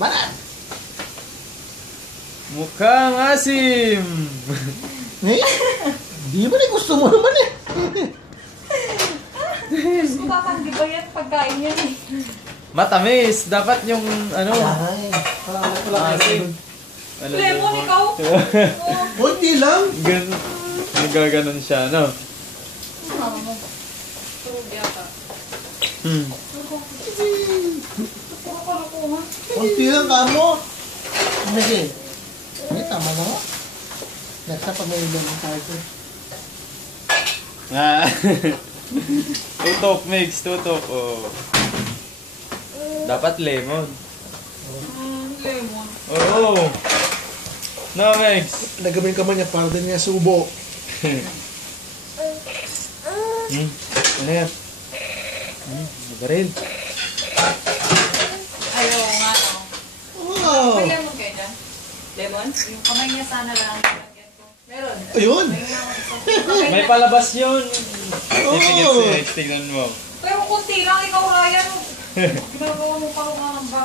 Balat! Mukhang asim! Eh? Di ba na gusto mo naman eh? Gusto ka kang di ba yan pagkain yan eh. Matamis! Dapat yung ano... Ay, wala asim. Ano Lemon, ikaw? Kunti lang. Nagaganon siya, no? Mama mo. Trubia ka. Puro ka nakuha. Kunti lang kamo. Sige. Hindi, tama na nga. Next time pag may lemon tayo. Ah. Tutok mix, tutok. Oh. Dapat lemon. Lemon. Oo. No, Mex. Nagamin ka man niya para din niya subo. Ano yan? Baril. Ayaw nga, no? Wow! May lemon kayo dyan? Lemon? Yung kamay niya sana lang. Meron. Ayun! May palabas yun. Oo. Tingnan mo. Pero kunti lang, ikaw Ryan. Ginagawa mo pa ng baka.